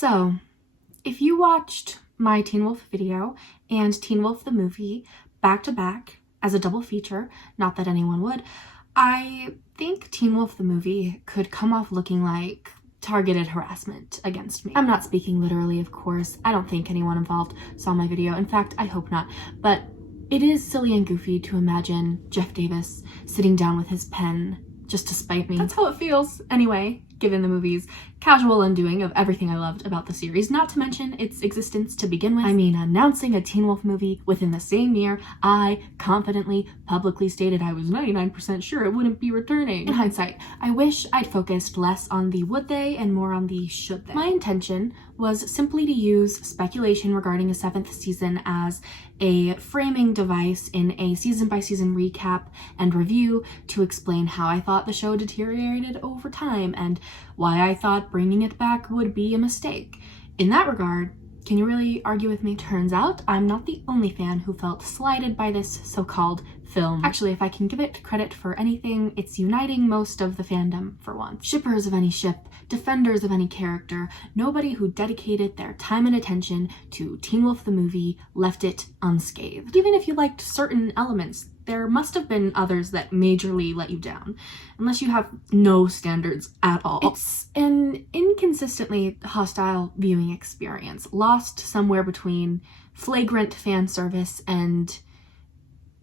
So, if you watched my Teen Wolf video and Teen Wolf the movie back to back as a double feature, not that anyone would, I think Teen Wolf the movie could come off looking like targeted harassment against me. I'm not speaking literally, of course. I don't think anyone involved saw my video. In fact, I hope not. But it is silly and goofy to imagine Jeff Davis sitting down with his pen just to spite me. That's how it feels, anyway, given the movie's casual undoing of everything I loved about the series, not to mention its existence to begin with. I mean, announcing a Teen Wolf movie within the same year, I confidently, publicly stated I was 99% sure it wouldn't be returning. In hindsight, I wish I'd focused less on the would they and more on the should they. My intention was simply to use speculation regarding a 7th season as a framing device in a season-by-season recap and review to explain how I thought the show deteriorated over time and why I thought bringing it back would be a mistake. In that regard, can you really argue with me? Turns out I'm not the only fan who felt slighted by this so-called film. Actually, if I can give it credit for anything, it's uniting most of the fandom for once. Shippers of any ship, defenders of any character, nobody who dedicated their time and attention to Teen Wolf the movie left it unscathed. Even if you liked certain elements, there must have been others that majorly let you down, unless you have no standards at all. It's an inconsistently hostile viewing experience, lost somewhere between flagrant fan service and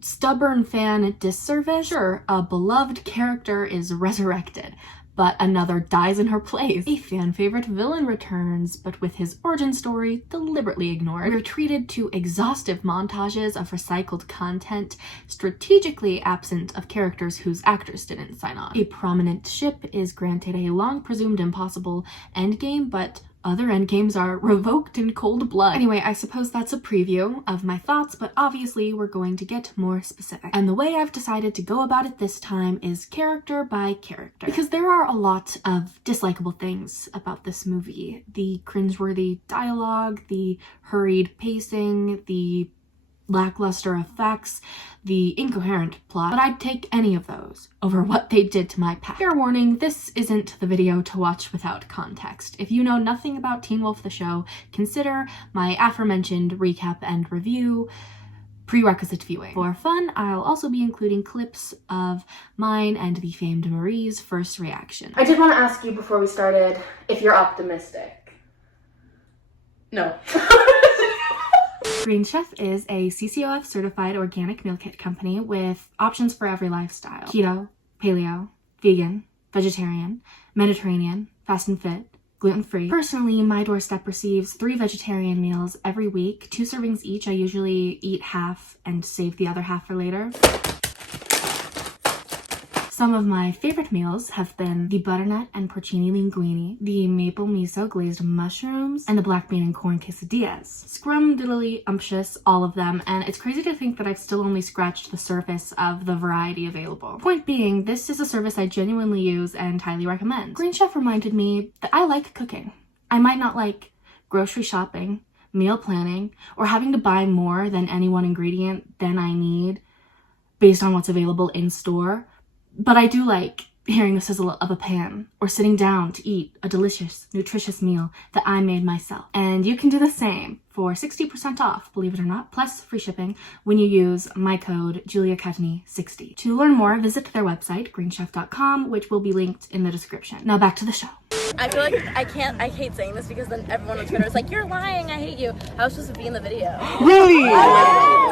stubborn fan disservice. Sure, a beloved character is resurrected, but another dies in her place. A fan favorite villain returns, but with his origin story deliberately ignored. We're treated to exhaustive montages of recycled content, strategically absent of characters whose actors didn't sign on. A prominent ship is granted a long presumed impossible endgame, but other endgames are revoked in cold blood. Anyway, I suppose that's a preview of my thoughts, but obviously we're going to get more specific. And the way I've decided to go about it this time is character by character. Because there are a lot of dislikable things about this movie. The cringeworthy dialogue, the hurried pacing, the lackluster effects, the incoherent plot, but I'd take any of those over what they did to my past. Fair warning, this isn't the video to watch without context. If you know nothing about Teen Wolf the show, consider my aforementioned recap and review prerequisite viewing. For fun, I'll also be including clips of mine and the famed Marie's first reaction. I did want to ask you before we started if you're optimistic. No. Green Chef is a CCOF certified organic meal kit company with options for every lifestyle. Keto, paleo, vegan, vegetarian, Mediterranean, fast and fit, gluten-free. Personally, my doorstep receives 3 vegetarian meals every week, 2 servings each. I usually eat half and save the other half for later. Some of my favorite meals have been the butternut and porcini linguine, the maple miso glazed mushrooms, and the black bean and corn quesadillas. Scrumdiddly-umptious, all of them, and it's crazy to think that I've still only scratched the surface of the variety available. Point being, this is a service I genuinely use and highly recommend. Green Chef reminded me that I like cooking. I might not like grocery shopping, meal planning, or having to buy more than any one ingredient than I need based on what's available in store, but I do like hearing the sizzle of a pan or sitting down to eat a delicious, nutritious meal that I made myself. And you can do the same for 60% off, believe it or not, plus free shipping when you use my code juliaccudney60. To learn more, visit their website, greenchef.com, which will be linked in the description. Now back to the show. I feel like I hate saying this because then everyone on Twitter is like, you're lying, I hate you. I was supposed to be in the video. Really?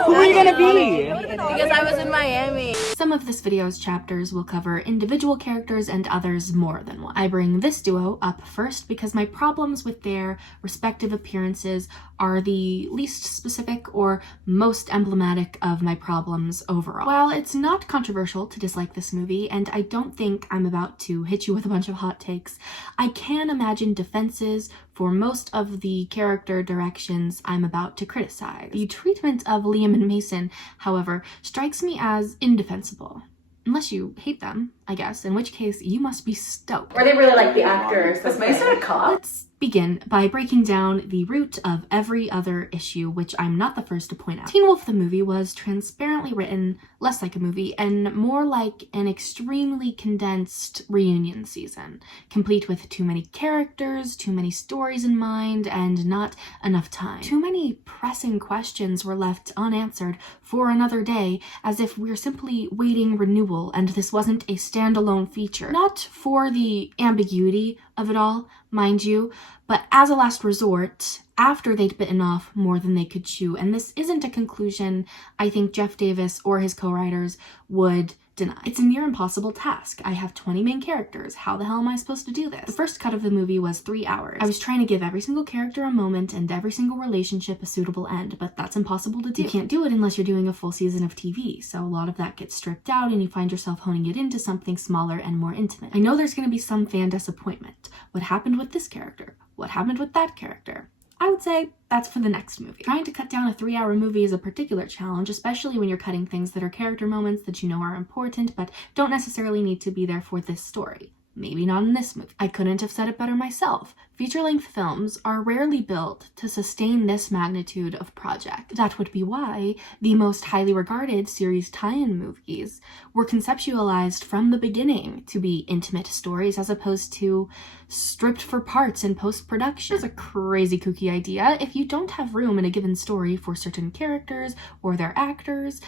Who were you gonna be? Because I was in Miami. Some of this video's chapters will cover individual characters and others more than one. I bring this duo up first because my problems with their respective appearances are the least specific or most emblematic of my problems overall. While it's not controversial to dislike this movie, and I don't think I'm about to hit you with a bunch of hot takes, I can imagine defenses for most of the character directions I'm about to criticize. The treatment of Liam and Mason, however, strikes me as indefensible. Unless you hate them, I guess, in which case you must be stoked. Or they really like the actors. Was Mason a cop? Let's begin by breaking down the root of every other issue, which I'm not the first to point out. Teen Wolf the movie was transparently written less like a movie and more like an extremely condensed reunion season, complete with too many characters, too many stories in mind, and not enough time. Too many pressing questions were left unanswered for another day, as if we're simply waiting renewal and this wasn't a standalone feature. Not for the ambiguity of it all, mind you, but as a last resort, after they'd bitten off more than they could chew. And this isn't a conclusion I think Jeff Davis or his co-writers would deny. It's a near impossible task. I have 20 main characters. How the hell am I supposed to do this? The first cut of the movie was 3 hours. I was trying to give every single character a moment and every single relationship a suitable end, but that's impossible to do. You can't do it unless you're doing a full season of TV, so a lot of that gets stripped out and you find yourself honing it into something smaller and more intimate. I know there's going to be some fan disappointment. What happened with this character? What happened with that character? I would say that's for the next movie. Trying to cut down a 3-hour movie is a particular challenge, especially when you're cutting things that are character moments that you know are important, but don't necessarily need to be there for this story. Maybe not in this movie. I couldn't have said it better myself. Feature-length films are rarely built to sustain this magnitude of project. That would be why the most highly regarded series tie-in movies were conceptualized from the beginning to be intimate stories as opposed to stripped for parts in post-production. It's a crazy kooky idea. If you don't have room in a given story for certain characters or their actors,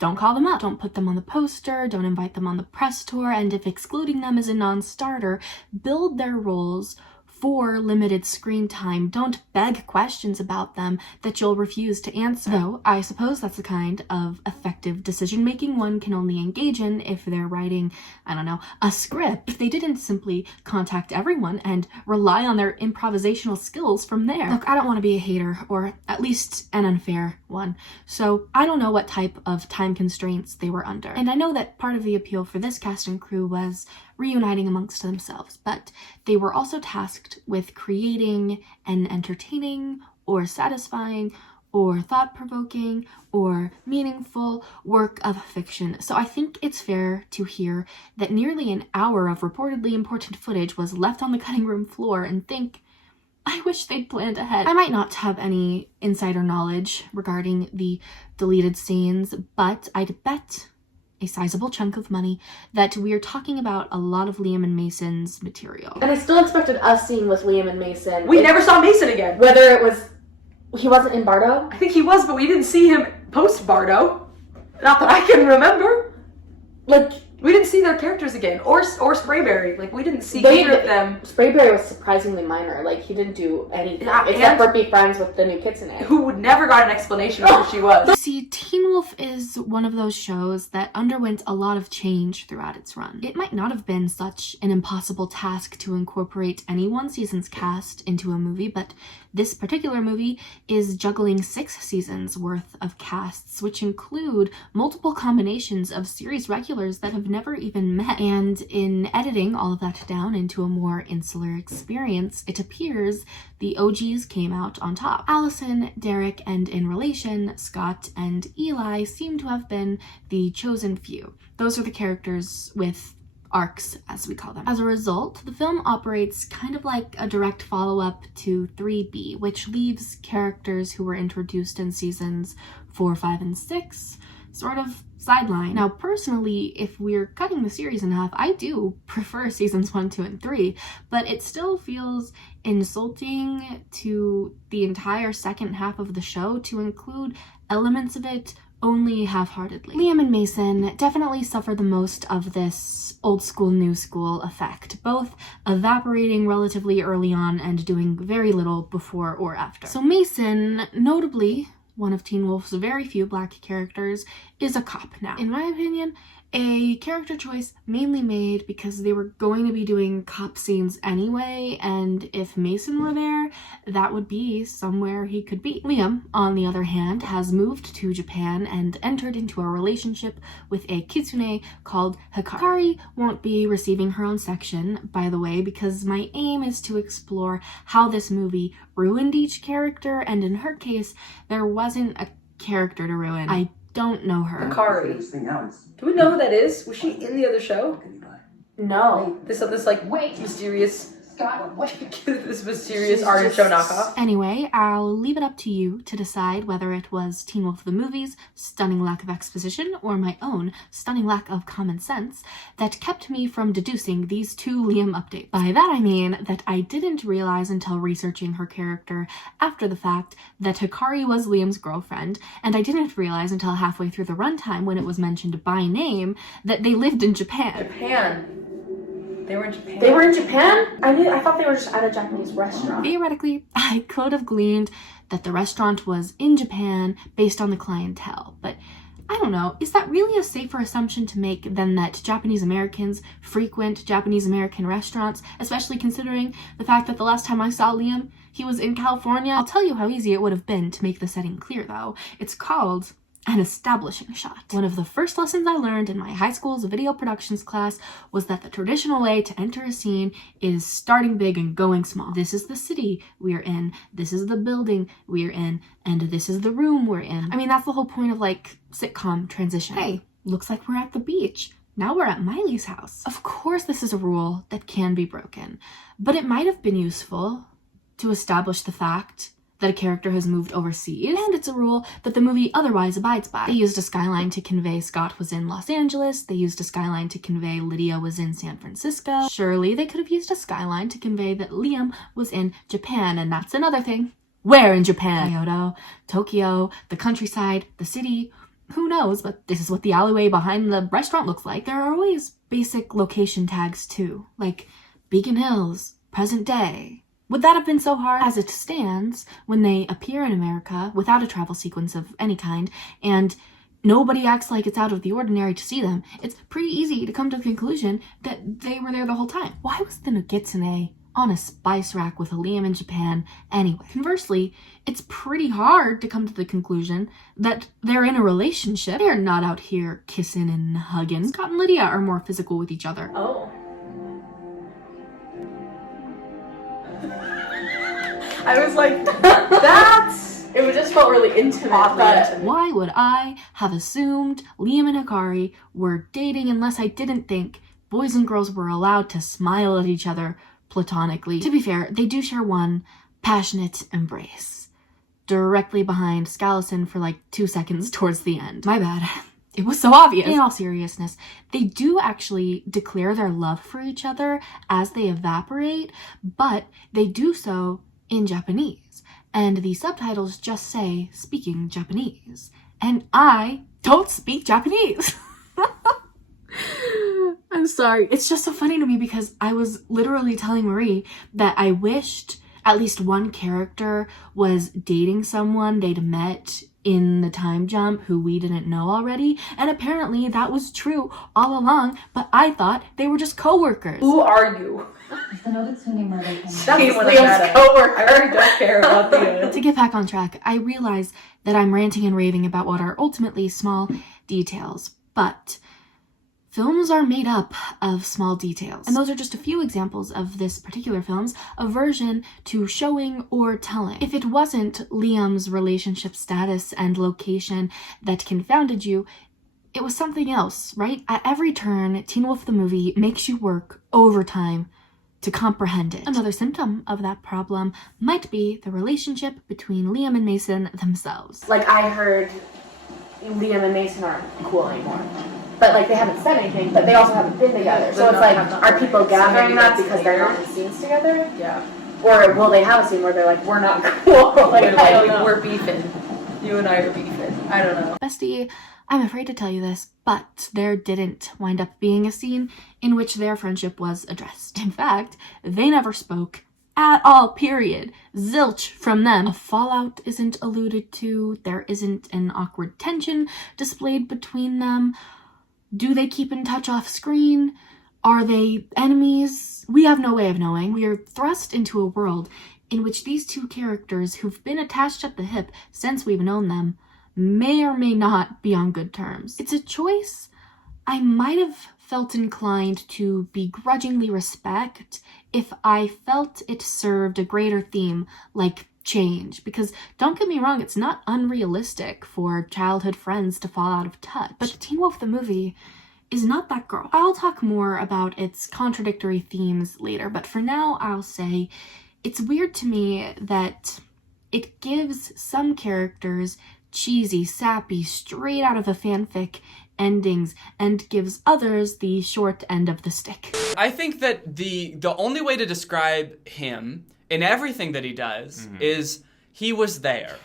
don't call them up. Don't put them on the poster. Don't invite them on the press tour. And if excluding them is a non-starter, build their roles for limited screen time. Don't beg questions about them that you'll refuse to answer. Though, I suppose that's the kind of effective decision-making one can only engage in if they're writing, I don't know, a script. If they didn't simply contact everyone and rely on their improvisational skills from there. Look, I don't want to be a hater, or at least an unfair one, so I don't know what type of time constraints they were under. And I know that part of the appeal for this cast and crew was reuniting amongst themselves, but they were also tasked with creating an entertaining or satisfying or thought-provoking or meaningful work of fiction. So I think it's fair to hear that nearly an hour of reportedly important footage was left on the cutting room floor and think, I wish they'd planned ahead. I might not have any insider knowledge regarding the deleted scenes, but I'd bet a sizable chunk of money that we're talking about a lot of Liam and Mason's material. And I still expected us seeing with Liam and Mason. We never saw Mason again. Whether it was, he wasn't in Bardo? I think he was, but we didn't see him post Bardo. Not that I can remember. Like, we didn't see their characters again, or Sprayberry. Like, we didn't see either of them. Sprayberry was surprisingly minor. Like, he didn't do anything except for be friends with the new kitsune. Who never got an explanation of who she was. See, Teen Wolf is one of those shows that underwent a lot of change throughout its run. It might not have been such an impossible task to incorporate any one season's cast into a movie, but this particular movie is juggling 6 seasons worth of casts, which include multiple combinations of series regulars that have never even met. And in editing all of that down into a more insular experience, it appears the OGs came out on top. Allison, Derek, and in relation, Scott and Eli seem to have been the chosen few. Those are the characters with arcs, as we call them. As a result, the film operates kind of like a direct follow-up to 3B, which leaves characters who were introduced in seasons 4, 5, and 6 sort of sideline. Now, personally, if we're cutting the series in half, I do prefer seasons 1, 2, and 3, but it still feels insulting to the entire second half of the show to include elements of it only half-heartedly. Liam and Mason definitely suffer the most of this old school, new school effect, both evaporating relatively early on and doing very little before or after. So Mason, notably one of Teen Wolf's very few black characters, is a cop now. In my opinion, a character choice mainly made because they were going to be doing cop scenes anyway, and if Mason were there, that would be somewhere he could be. Liam, on the other hand, has moved to Japan and entered into a relationship with a kitsune called Hikari. Hikari won't be receiving her own section, by the way, because my aim is to explore how this movie ruined each character, and in her case, there wasn't a character to ruin. I don't know her. Hikari. Do we know who that is? Was she in the other show? No. This like mysterious this mysterious art show knockoff. Anyway, I'll leave it up to you to decide whether it was Teen Wolf the movie's stunning lack of exposition or my own stunning lack of common sense that kept me from deducing these two Liam updates. By that I mean that I didn't realize until researching her character after the fact that Hikari was Liam's girlfriend, and I didn't realize until halfway through the runtime when it was mentioned by name that they lived in Japan. They were in Japan. They were in Japan? I thought they were just at a Japanese restaurant. Theoretically, I could have gleaned that the restaurant was in Japan based on the clientele, but I don't know, is that really a safer assumption to make than that Japanese Americans frequent Japanese American restaurants, especially considering the fact that the last time I saw Liam, he was in California? I'll tell you how easy it would have been to make the setting clear though. It's called an establishing shot. One of the first lessons I learned in my high school's video productions class was that the traditional way to enter a scene is starting big and going small. This is the city we're in, this is the building we're in, and this is the room we're in. I mean, that's the whole point of like sitcom transition. Hey, looks like we're at the beach. Now we're at Miley's house. Of course this is a rule that can be broken, but it might have been useful to establish the fact that a character has moved overseas, and it's a rule that the movie otherwise abides by. They used a skyline to convey Scott was in Los Angeles. They used a skyline to convey Lydia was in San Francisco. Surely they could have used a skyline to convey that Liam was in Japan, and that's another thing. Where in Japan? Kyoto, Tokyo, the countryside, the city. Who knows, but this is what the alleyway behind the restaurant looks like. There are always basic location tags too, like Beacon Hills, present day. Would that have been so hard? As it stands, when they appear in America without a travel sequence of any kind, and nobody acts like it's out of the ordinary to see them, it's pretty easy to come to the conclusion that they were there the whole time. Why was the nogitsune on a spice rack with a Liam in Japan anyway? Conversely, it's pretty hard to come to the conclusion that they're in a relationship. They're not out here kissing and hugging. Scott and Lydia are more physical with each other. Oh. I was like, it just felt really intimate. But why would I have assumed Liam and Hikari were dating unless I didn't think boys and girls were allowed to smile at each other platonically? To be fair, they do share one passionate embrace directly behind Allison for like 2 seconds towards the end. My bad. It was so obvious. In all seriousness, they do actually declare their love for each other as they evaporate, but they do so in Japanese, and the subtitles just say speaking Japanese, and I don't speak Japanese. I'm sorry. It's just so funny to me because I was literally telling Marie that I wished at least one character was dating someone they'd met in the time jump who we didn't know already, and apparently that was true all along, but I thought they were just co-workers. who are you? It's the nogitsune murder thing. That's Liam's coworker. I already don't care about the To get back on track, I realize that I'm ranting and raving about what are ultimately small details, but films are made up of small details. And those are just a few examples of this particular film's aversion to showing or telling. If it wasn't Liam's relationship status and location that confounded you, it was something else, right? At every turn, Teen Wolf the movie makes you work overtime to comprehend it. Another symptom of that problem might be the relationship between Liam and Mason themselves. Like, I heard Liam and Mason aren't cool anymore. But, like, they haven't said anything, but they also haven't been together. So it's like, are people gathering that because they're not in scenes together? Yeah. Or will they have a scene where they're like, we're not cool? Like, I don't know. We're beefing. You and I are beefing. I don't know. Bestie, I'm afraid to tell you this, but there didn't wind up being a scene in which their friendship was addressed. In fact, they never spoke at all, period. Zilch from them. A fallout isn't alluded to. There isn't an awkward tension displayed between them. Do they keep in touch off screen? Are they enemies? We have no way of knowing. We are thrust into a world in which these two characters who've been attached at the hip since we've known them may or may not be on good terms. It's a choice I might have felt inclined to begrudgingly respect if I felt it served a greater theme like change, because don't get me wrong, it's not unrealistic for childhood friends to fall out of touch. But Teen Wolf the movie is not that girl. I'll talk more about its contradictory themes later, but for now I'll say it's weird to me that it gives some characters cheesy, sappy, straight out of a fanfic endings and gives others the short end of the stick. I think that the only way to describe him in everything that he does is he was there.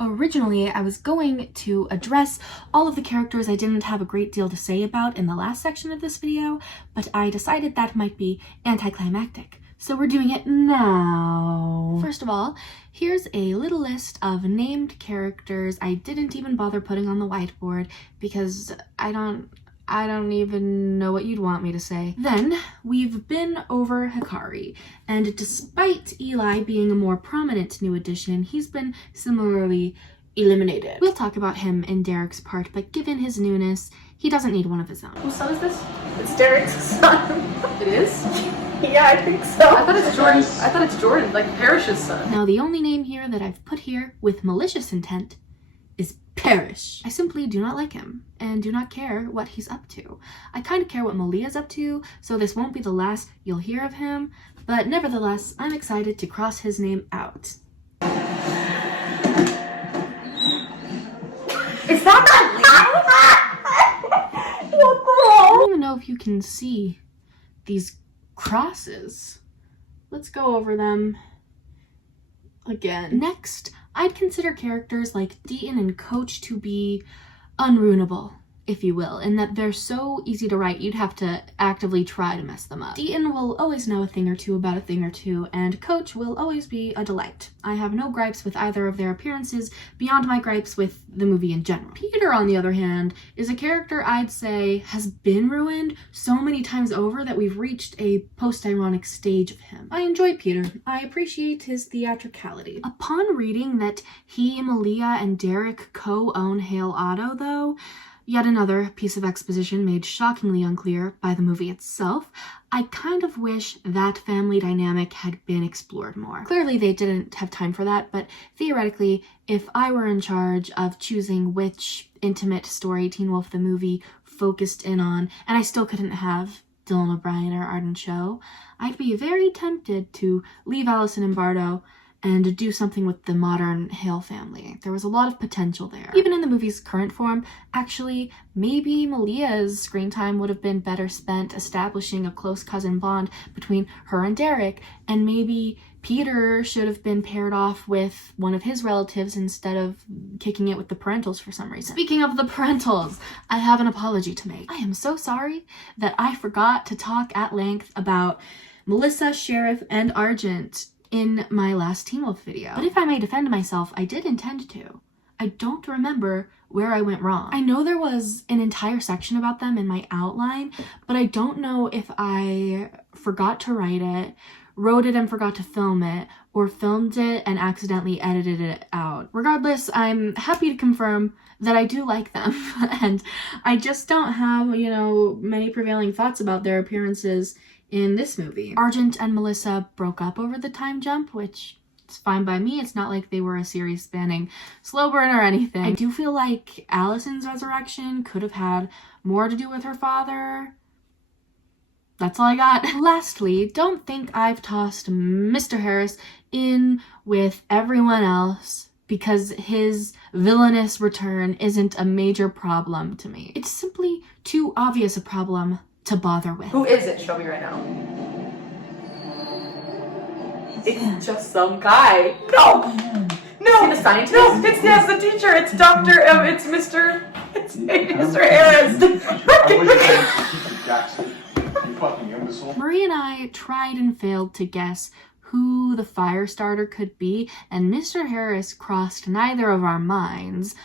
Originally, I was going to address all of the characters I didn't have a great deal to say about in the last section of this video, but I decided that might be anticlimactic. So we're doing it now. First of all, here's a little list of named characters I didn't even bother putting on the whiteboard because I don't even know what you'd want me to say. Then, we've been over Hikari, and despite Eli being a more prominent new addition, he's been similarly eliminated. We'll talk about him in Derek's part, but given his newness, he doesn't need one of his own. Whose son is this? It's Derek's son. It is? Yeah, I think so. I thought it's Jordan. I thought it's Jordan, like Parrish's son. Now, the only name here that I've put here with malicious intent is Parrish. I simply do not like him and do not care what he's up to. I kind of care what Malia's up to, so this won't be the last you'll hear of him, but nevertheless, I'm excited to cross his name out. Is that I don't even know if you can see these crosses. Let's go over them again. Next, I'd consider characters like Deaton and Coach to be unruinable, if you will, in that they're so easy to write you'd have to actively try to mess them up. Deaton will always know a thing or two about a thing or two, and Coach will always be a delight. I have no gripes with either of their appearances beyond my gripes with the movie in general. Peter, on the other hand, is a character I'd say has been ruined so many times over that we've reached a post-ironic stage of him. I enjoy Peter. I appreciate his theatricality. Upon reading that he, Malia, and Derek co-own Hale Auto, though, yet another piece of exposition made shockingly unclear by the movie itself, I kind of wish that family dynamic had been explored more. Clearly they didn't have time for that, but theoretically, if I were in charge of choosing which intimate story Teen Wolf the movie focused in on, and I still couldn't have Dylan O'Brien or Arden Cho, I'd be very tempted to leave Allison and Bardo and do something with the modern Hale family. There was a lot of potential there. Even in the movie's current form, actually, maybe Malia's screen time would have been better spent establishing a close cousin bond between her and Derek, and maybe Peter should have been paired off with one of his relatives instead of kicking it with the parentals for some reason. Speaking of the parentals, I have an apology to make. I am so sorry that I forgot to talk at length about Melissa, Sheriff, and Argent in my last Teen Wolf video. But if I may defend myself, I did intend to. I don't remember where I went wrong. I know there was an entire section about them in my outline, but I don't know if I forgot to write it, wrote it and forgot to film it, or filmed it and accidentally edited it out. Regardless, I'm happy to confirm that I do like them, and I just don't have, many prevailing thoughts about their appearances in this movie. Argent and Melissa broke up over the time jump, which is fine by me. It's not like they were a series spanning slow burn or anything. I do feel like Allison's resurrection could have had more to do with her father. That's all I got. Lastly, don't think I've tossed Mr. Harris in with everyone else because his villainous return isn't a major problem to me. It's simply too obvious a problem to bother with. Who is it? Show me right now. It's just some guy. No! No! Is he the scientist? No! It's the teacher. It's Dr. It's Mr. Harris. Marie and I tried and failed to guess who the fire starter could be, and Mr. Harris crossed neither of our minds.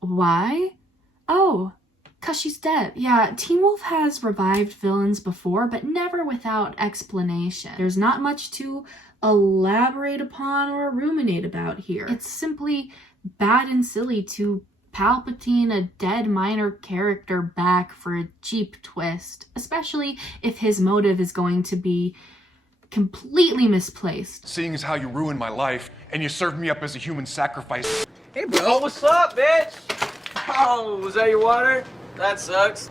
Why? Oh, 'cause she's dead. Yeah, Teen Wolf has revived villains before, but never without explanation. There's not much to elaborate upon or ruminate about here. It's simply bad and silly to Palpatine a dead minor character back for a cheap twist, especially if his motive is going to be completely misplaced. Seeing as how you ruined my life and you served me up as a human sacrifice. Hey bro, what's up, bitch? Oh, was that your water? That sucks.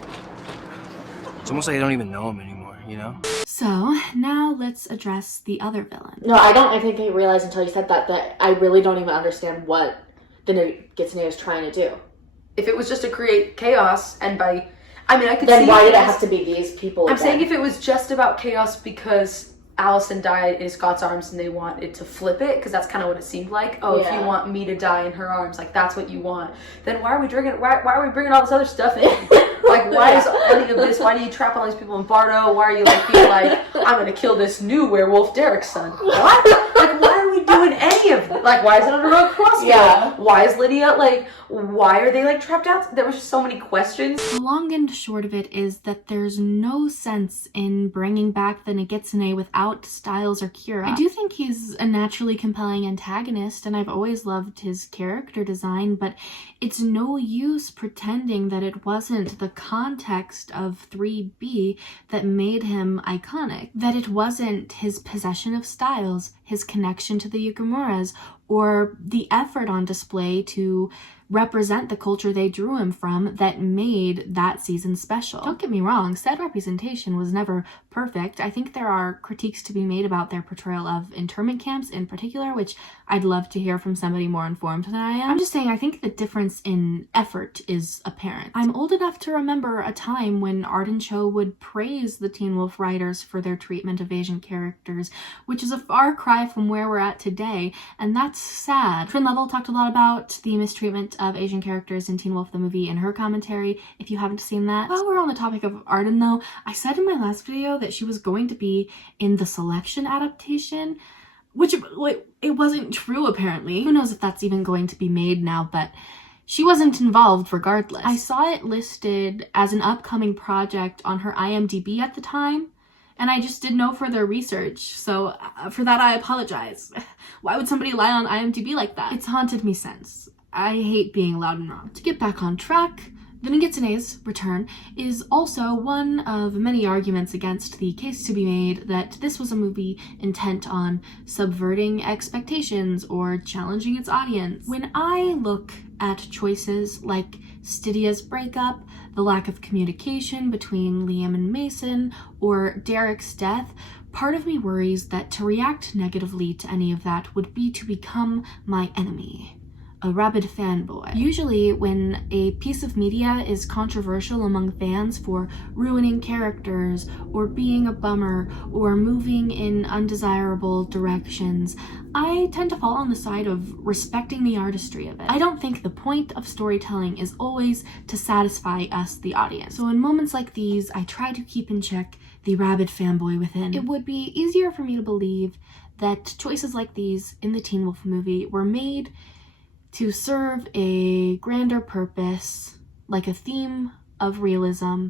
It's almost like I don't even know him anymore, you know? So now let's address the other villain. No, I think I realized until you said that I really don't even understand what the Nogitsune is trying to do. If it was just to create chaos, and I could then see... why did it have to be these people I'm again? saying if it was just about chaos because Allison died in Scott's arms and they wanted to flip it, because that's kind of what it seemed like. Oh, if you want me to die in her arms, like that's what you want. Then why are we bringing all this other stuff in? Like, why is any of this? Why do you trap all these people in Bardo? Why are you like being like, I'm gonna kill this new werewolf, Derek's son? What? Like, why are we doing any of that? Like, why is it under a crossbow? Yeah. Why is Lydia like? Why are they like trapped out? There were just so many questions. The long and short of it is that there's no sense in bringing back the Nogitsune without Styles or Kira. I do think he's a naturally compelling antagonist, and I've always loved his character design, but it's no use pretending that it wasn't the context of 3B that made him iconic, that it wasn't his possession of Styles, his connection to the Yukimuras, or the effort on display to represent the culture they drew him from that made that season special. Don't get me wrong, said representation was never perfect. I think there are critiques to be made about their portrayal of internment camps in particular, which I'd love to hear from somebody more informed than I am. I'm just saying I think the difference in effort is apparent. I'm old enough to remember a time when Arden Cho would praise the Teen Wolf writers for their treatment of Asian characters, which is a far cry from where we're at today, and that's sad. Trin Level talked a lot about the mistreatment of Asian characters in Teen Wolf the movie in her commentary, if you haven't seen that. While we're on the topic of Arden though, I said in my last video that she was going to be in the Selection adaptation, which it wasn't true apparently. Who knows if that's even going to be made now, but she wasn't involved regardless. I saw it listed as an upcoming project on her IMDb at the time, and I just did no further research, so for that I apologize. Why would somebody lie on IMDb like that? It's haunted me since. I hate being loud and wrong. To get back on track, the Nogitsune's return is also one of many arguments against the case to be made that this was a movie intent on subverting expectations or challenging its audience. When I look at choices like Stydia's breakup, the lack of communication between Liam and Mason, or Derek's death, part of me worries that to react negatively to any of that would be to become my enemy. A rabid fanboy. Usually when a piece of media is controversial among fans for ruining characters or being a bummer or moving in undesirable directions, I tend to fall on the side of respecting the artistry of it. I don't think the point of storytelling is always to satisfy us, the audience. So in moments like these, I try to keep in check the rabid fanboy within. It would be easier for me to believe that choices like these in the Teen Wolf movie were made to serve a grander purpose, like a theme of realism,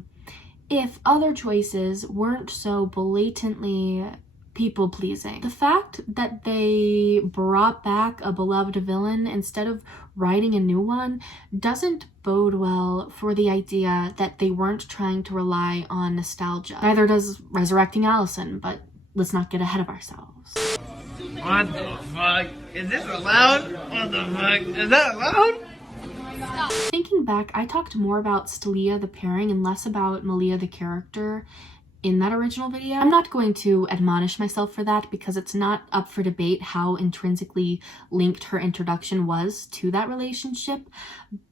if other choices weren't so blatantly people-pleasing. The fact that they brought back a beloved villain instead of writing a new one doesn't bode well for the idea that they weren't trying to rely on nostalgia. Neither does resurrecting Allison, but let's not get ahead of ourselves. What the fuck? Is this allowed? What the fuck? Is that allowed? Thinking back, I talked more about Stylia the pairing and less about Malia the character in that original video. I'm not going to admonish myself for that because it's not up for debate how intrinsically linked her introduction was to that relationship,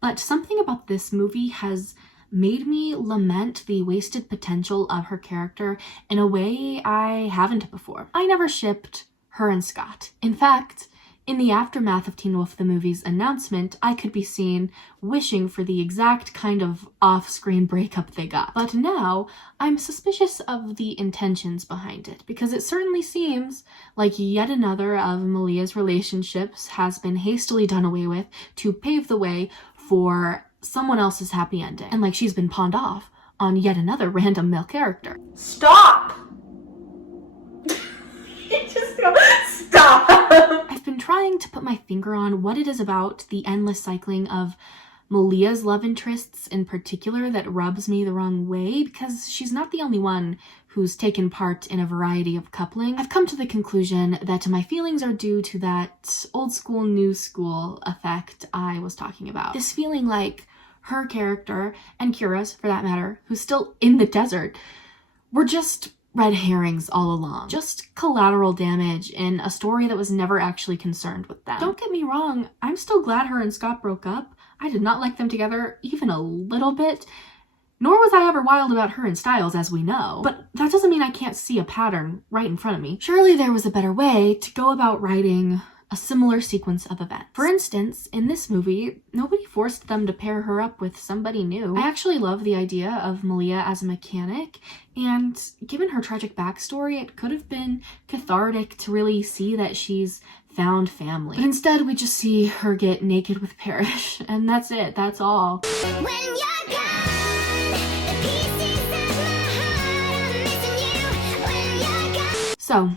but something about this movie has made me lament the wasted potential of her character in a way I haven't before. I never shipped her and Scott. In fact, in the aftermath of Teen Wolf the movie's announcement, I could be seen wishing for the exact kind of off-screen breakup they got. But now, I'm suspicious of the intentions behind it, because it certainly seems like yet another of Malia's relationships has been hastily done away with to pave the way for someone else's happy ending. And like she's been pawned off on yet another random male character. Stop! Just go, stop! I've been trying to put my finger on what it is about the endless cycling of Malia's love interests in particular that rubs me the wrong way, because she's not the only one who's taken part in a variety of coupling. I've come to the conclusion that my feelings are due to that old school, new school effect I was talking about. This feeling like her character, and Kira's, for that matter, who's still in the desert, were just red herrings all along. Just collateral damage in a story that was never actually concerned with them. Don't get me wrong, I'm still glad her and Scott broke up. I did not like them together even a little bit. Nor was I ever wild about her and Styles, as we know. But that doesn't mean I can't see a pattern right in front of me. Surely there was a better way to go about writing a similar sequence of events. For instance, in this movie, nobody forced them to pair her up with somebody new. I actually love the idea of Malia as a mechanic, and given her tragic backstory, it could have been cathartic to really see that she's found family. But instead, we just see her get naked with Parrish, and that's it, that's all. When you're gone, the pieces of my heart are missing you. When you're gone. So,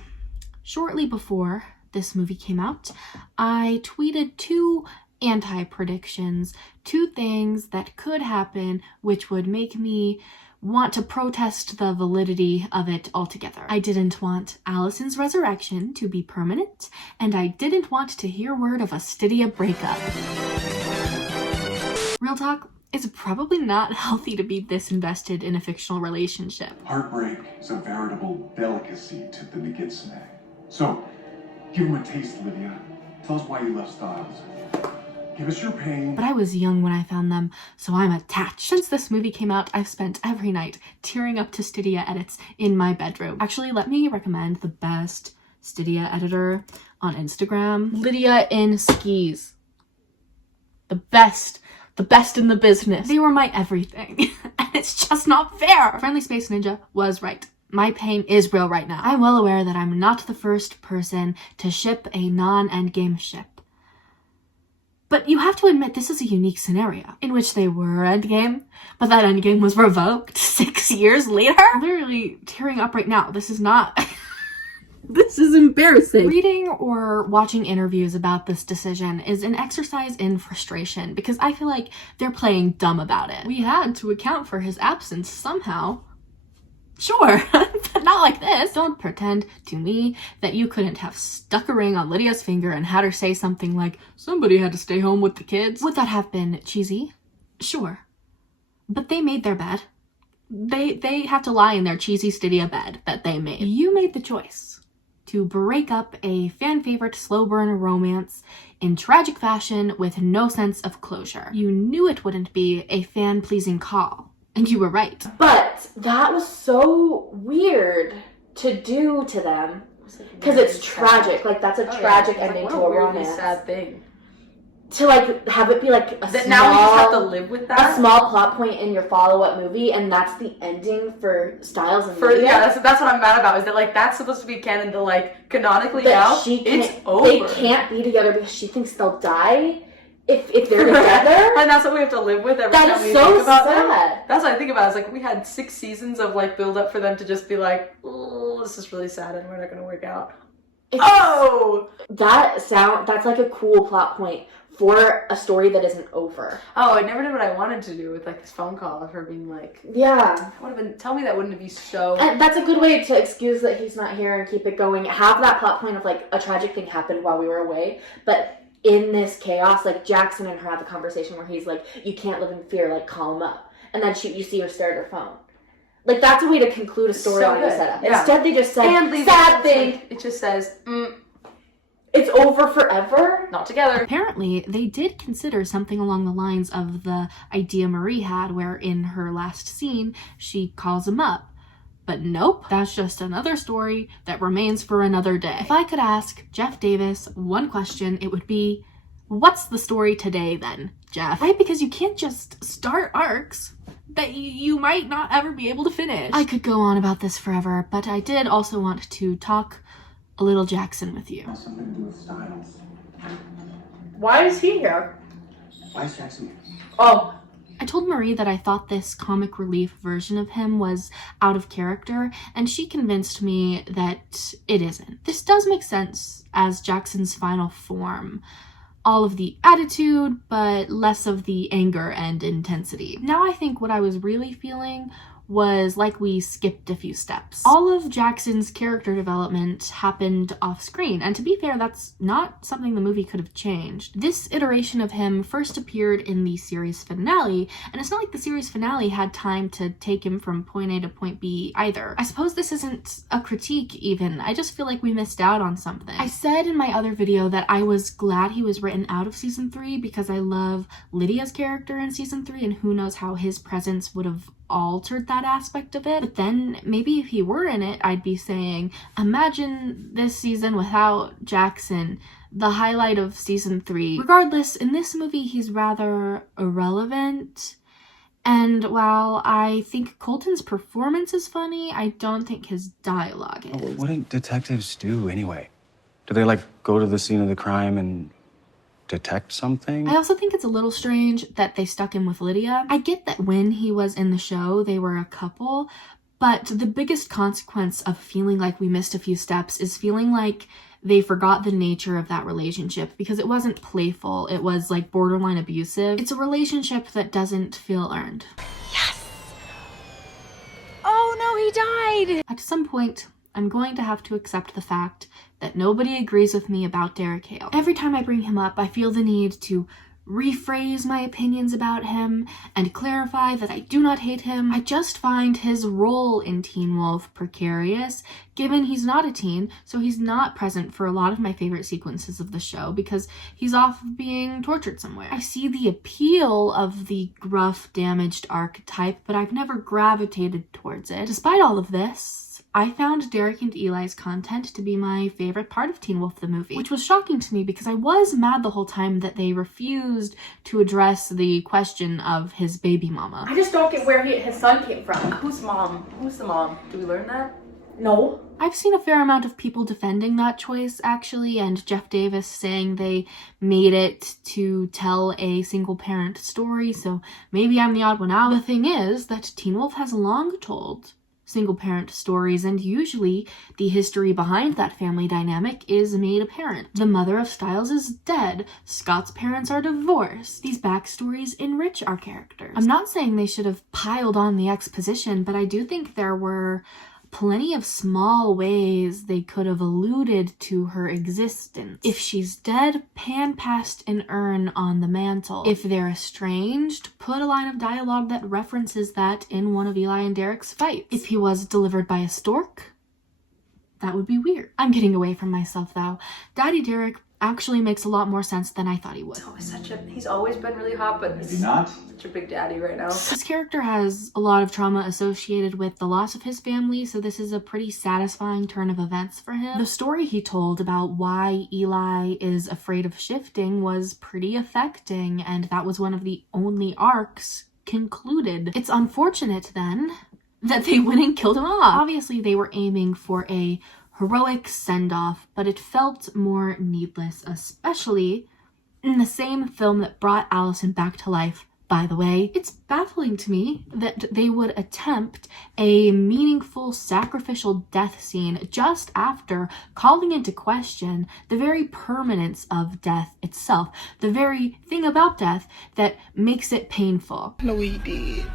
shortly before this movie came out, I tweeted 2 anti-predictions, 2 things that could happen which would make me want to protest the validity of it altogether. I didn't want Allison's resurrection to be permanent, and I didn't want to hear word of a Stydia breakup. Real talk, it's probably not healthy to be this invested in a fictional relationship. Heartbreak is a veritable delicacy to the nogitsune. So, give him a taste, Lydia. Tell us why you left Styles. Give us your pain. But I was young when I found them, so I'm attached. Since this movie came out, I've spent every night tearing up to Stydia edits in my bedroom. Actually, let me recommend the best Stydia editor on Instagram. Lydia in skis. The best in the business. They were my everything, and it's just not fair. Friendly Space Ninja was right. My pain is real right now. I'm well aware that I'm not the first person to ship a non-endgame ship. But you have to admit this is a unique scenario in which they were endgame, but that endgame was revoked 6 years later. I'm literally tearing up right now. This is not... This is embarrassing. Reading or watching interviews about this decision is an exercise in frustration because I feel like they're playing dumb about it. We had to account for his absence somehow. Sure, but not like this. Don't pretend to me that you couldn't have stuck a ring on Lydia's finger and had her say something like, somebody had to stay home with the kids. Would that have been cheesy? Sure. But they made their bed. They have to lie in their cheesy Stydia bed that they made. You made the choice to break up a fan favorite slow burn romance in tragic fashion with no sense of closure. You knew it wouldn't be a fan-pleasing call. And you were right. But that was so weird to do to them. Because it's tragic. Like, that's a tragic ending to a romance. Really sad thing. To, like, have it be, like, a small... Now we just have to live with that? A small plot point in your follow-up movie, and that's the ending for Styles and Lydia. Yeah, that's what I'm mad about, is that, like, that's supposed to be canon to, like, canonically now, it's over. They can't be together because she thinks they'll die if they're together. And that's what we have to live with every time we think about them. That's what I think about. It's like we had 6 seasons of like build up for them to just be like, oh, this is really sad and we're not going to work out. That's like a cool plot point for a story that isn't over. Oh, I never did what I wanted to do with like this phone call of her being like, yeah, tell me that wouldn't be so. And that's a good way to excuse that he's not here and keep it going. Have that plot point of like a tragic thing happened while we were away, but in this chaos, like, Jackson and her have a conversation where he's like, you can't live in fear, like, call him up. And then you see her stare at her phone. Like, that's a way to conclude a story on the setup. Yeah. Instead, they just said, sad thing. It just says, it's over forever. Not together. Apparently, they did consider something along the lines of the idea Marie had, where in her last scene, she calls him up. But nope, that's just another story that remains for another day. If I could ask Jeff Davis one question, it would be, what's the story today then, Jeff? Right? Because you can't just start arcs that you might not ever be able to finish. I could go on about this forever, but I did also want to talk a little Jackson with you. Something to do with Styles. Why is he here? Why is Jackson here? Oh. I told Marie that I thought this comic relief version of him was out of character, and she convinced me that it isn't. This does make sense as Jackson's final form. All of the attitude, but less of the anger and intensity. Now I think what I was really feeling was like we skipped a few steps. All of Jackson's character development happened off screen, and to be fair, that's not something the movie could have changed. This iteration of him first appeared in the series finale, and it's not like the series finale had time to take him from point A to point B either. I suppose this isn't a critique even, I just feel like we missed out on something. I said in my other video that I was glad he was written out of season 3 because I love Lydia's character in season 3, and who knows how his presence would have altered that aspect of it. But then maybe if he were in it, I'd be saying, imagine this season without Jackson, the highlight of season 3. Regardless, in this movie he's rather irrelevant, and while I think Colton's performance is funny, I don't think his dialogue is. What do detectives do anyway? Do they like go to the scene of the crime and detect something? I also think it's a little strange that they stuck him with Lydia. I get that when he was in the show, they were a couple, but the biggest consequence of feeling like we missed a few steps is feeling like they forgot the nature of that relationship, because it wasn't playful, it was like borderline abusive. It's a relationship that doesn't feel earned. Yes! Oh no, he died! At some point, I'm going to have to accept the fact that nobody agrees with me about Derek Hale. Every time I bring him up, I feel the need to rephrase my opinions about him and clarify that I do not hate him. I just find his role in Teen Wolf precarious, given he's not a teen, so he's not present for a lot of my favorite sequences of the show because he's off being tortured somewhere. I see the appeal of the gruff, damaged archetype, but I've never gravitated towards it. Despite all of this, I found Derek and Eli's content to be my favorite part of Teen Wolf the movie, which was shocking to me because I was mad the whole time that they refused to address the question of his baby mama. I just don't get where his son came from. Who's mom? Who's the mom? Do we learn that? No. I've seen a fair amount of people defending that choice, actually, and Jeff Davis saying they made it to tell a single-parent story, so maybe I'm the odd one out. The thing is that Teen Wolf has long told single-parent stories, and usually the history behind that family dynamic is made apparent. The mother of Styles is dead. Scott's parents are divorced. These backstories enrich our characters. I'm not saying they should have piled on the exposition, but I do think there were plenty of small ways they could have alluded to her existence. If she's dead, pan past an urn on the mantle. If they're estranged, put a line of dialogue that references that in one of Eli and Derek's fights. If he was delivered by a stork, that would be weird. I'm getting away from myself though. Daddy Derek actually makes a lot more sense than I thought he would. He's always been really hot, but Maybe not. such a big daddy right now. This character has a lot of trauma associated with the loss of his family, so this is a pretty satisfying turn of events for him. The story he told about why Eli is afraid of shifting was pretty affecting, and that was one of the only arcs concluded. It's unfortunate then that they went and killed him off. Obviously they were aiming for a heroic send-off, but it felt more needless, especially in the same film that brought Allison back to life. By the way, it's baffling to me that they would attempt a meaningful sacrificial death scene just after calling into question the very permanence of death itself, the very thing about death that makes it painful. No, he did.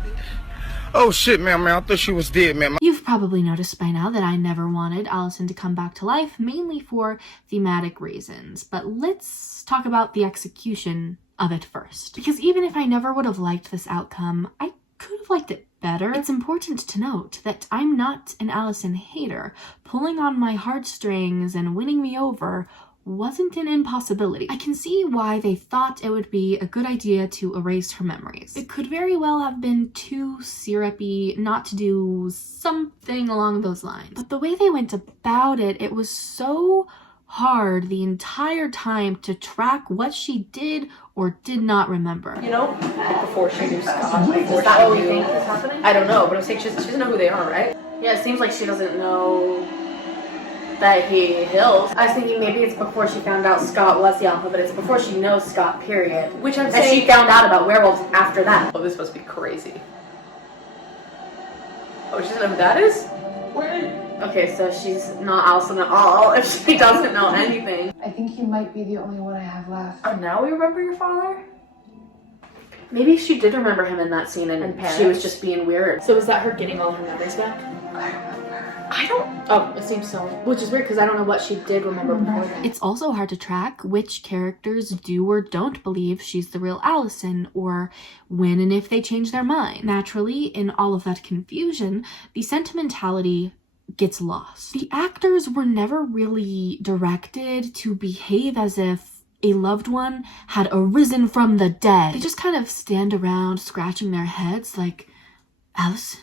Oh shit, man, I thought she was dead, man. You've probably noticed by now that I never wanted Allison to come back to life, mainly for thematic reasons. But let's talk about the execution of it first. Because even if I never would have liked this outcome, I could have liked it better. It's important to note that I'm not an Allison hater. Pulling on my heartstrings and winning me over wasn't an impossibility. I can see why they thought it would be a good idea to erase her memories. It could very well have been too syrupy not to do something along those lines. But the way they went about it, it was so hard the entire time to track what she did or did not remember. You know, like before she knew Scott. Is that what we think is happening? I don't know, but I'm saying she doesn't know who they are, right? Yeah, it seems like she doesn't know that he healed. I was thinking maybe it's before she found out Scott was the alpha, but it's before she knows Scott, period. Which I'm and saying... she found out about werewolves after that. Oh, this must be crazy. Oh, she doesn't know who that is? Okay, so she's not Allison at all if she doesn't know anything. I think you might be the only one I have left. Oh, now we remember your father? Maybe she did remember him in that scene and she was just being weird. So is that her getting all her memories back? I don't. Oh, it seems so. Which is weird because I don't know what she did remember before that. It's also hard to track which characters do or don't believe she's the real Allison, or when and if they change their mind. Naturally, in all of that confusion, the sentimentality gets lost. The actors were never really directed to behave as if a loved one had arisen from the dead. They just kind of stand around scratching their heads like, Allison?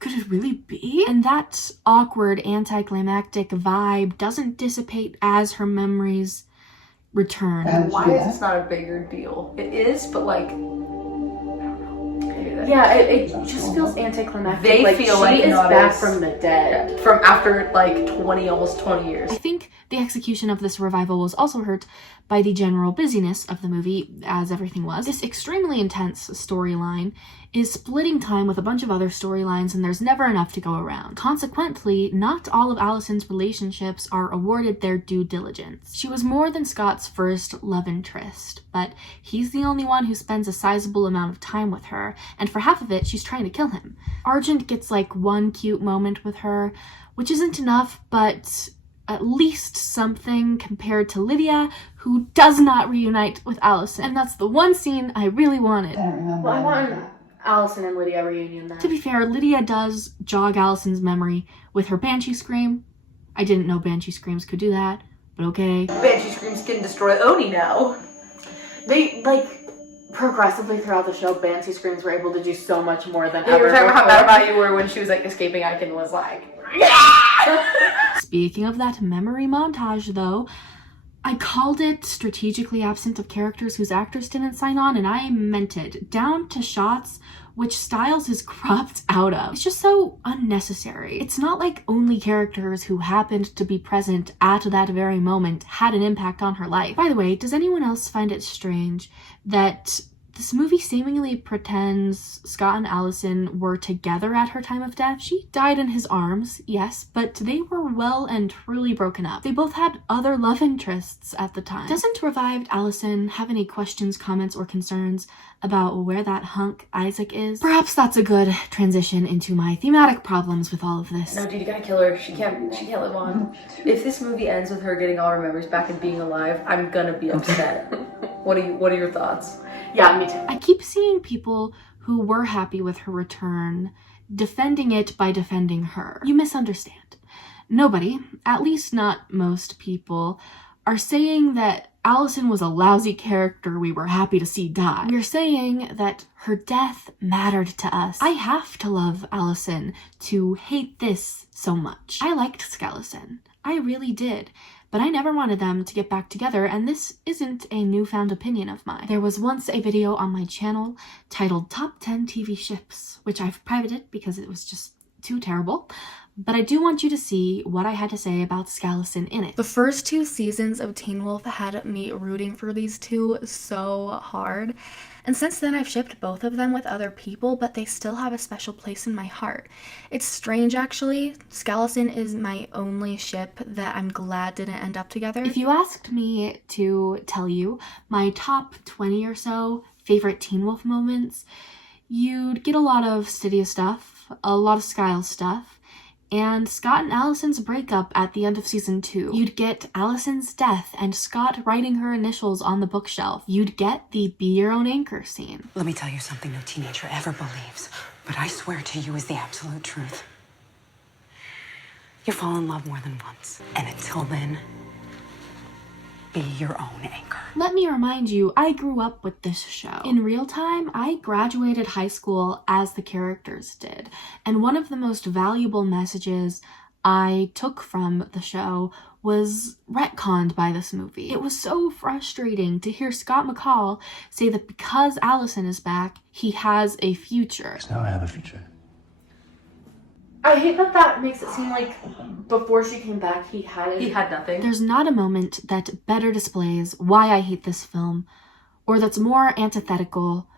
Could it really be? And that awkward anticlimactic vibe doesn't dissipate as her memories return. Why is this not a bigger deal? It is, but like... Yeah, it just feels anticlimactic. They like feel she like is not back as- from the dead. From after like almost 20 years. I think the execution of this revival was also hurt by the general busyness of the movie, as everything was. This extremely intense storyline is splitting time with a bunch of other storylines, and there's never enough to go around. Consequently, not all of Allison's relationships are awarded their due diligence. She was more than Scott's first love interest, but he's the only one who spends a sizable amount of time with her, and for half of it, she's trying to kill him. Argent gets like one cute moment with her, which isn't enough, but at least something compared to Lydia, who does not reunite with Allison. And that's the one scene I really wanted. Well, I want an Allison and Lydia reunion then. To be fair, Lydia does jog Allison's memory with her banshee scream. I didn't know banshee screams could do that, but okay. Banshee screams can destroy Oni now. They, like, progressively throughout the show, banshee screams were able to do so much more than You ever were talking about how before. bad about you were when she was like escaping Icon was like... Speaking of that memory montage, though, I called it strategically absent of characters whose actors didn't sign on, and I meant it. Down to shots which Styles is cropped out of. It's just so unnecessary. It's not like only characters who happened to be present at that very moment had an impact on her life. By the way, does anyone else find it strange that this movie seemingly pretends Scott and Allison were together at her time of death? She died in his arms, yes, but they were well and truly broken up. They both had other love interests at the time. Doesn't revived Allison have any questions, comments, or concerns about where that hunk Isaac is? Perhaps that's a good transition into my thematic problems with all of this. No, dude, you gotta kill her. She can't live on. If this movie ends with her getting all her memories back and being alive, I'm gonna be upset. What are your thoughts? Yeah, me too. I keep seeing people who were happy with her return defending it by defending her. You misunderstand. Nobody, at least not most people, are saying that Allison was a lousy character we were happy to see die. We're saying that her death mattered to us. I have to love Allison to hate this so much. I liked Skellison. I really did. But I never wanted them to get back together, and this isn't a newfound opinion of mine. There was once a video on my channel titled Top 10 TV Ships, which I've privated because it was just too terrible. But I do want you to see what I had to say about Skellison in it. The first 2 seasons of Teen Wolf had me rooting for these two so hard. And since then I've shipped both of them with other people, but they still have a special place in my heart. It's strange actually. Skellison is my only ship that I'm glad didn't end up together. If you asked me to tell you my top 20 or so favorite Teen Wolf moments, you'd get a lot of Stydia stuff, a lot of Skyle stuff, and Scott and Allison's breakup at the end of season 2. You'd get Allison's death and Scott writing her initials on the bookshelf. You'd get the be your own anchor scene. Let me tell you something no teenager ever believes, but I swear to you is the absolute truth. You fall in love more than once, and until then, be your own anchor. Let me remind you, I grew up with this show. In real time, I graduated high school as the characters did, and one of the most valuable messages I took from the show was retconned by this movie. It was so frustrating to hear Scott McCall say that because Allison is back, he has a future. Now I have a future. I hate that makes it seem like before she came back, he had nothing. There's not a moment that better displays why I hate this film, or that's more antithetical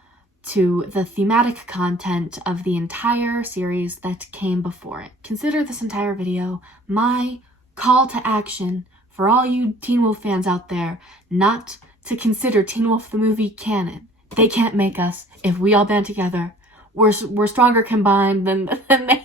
to the thematic content of the entire series that came before it. Consider this entire video my call to action for all you Teen Wolf fans out there not to consider Teen Wolf the movie canon. They can't make us. If we all band together, we're stronger combined than they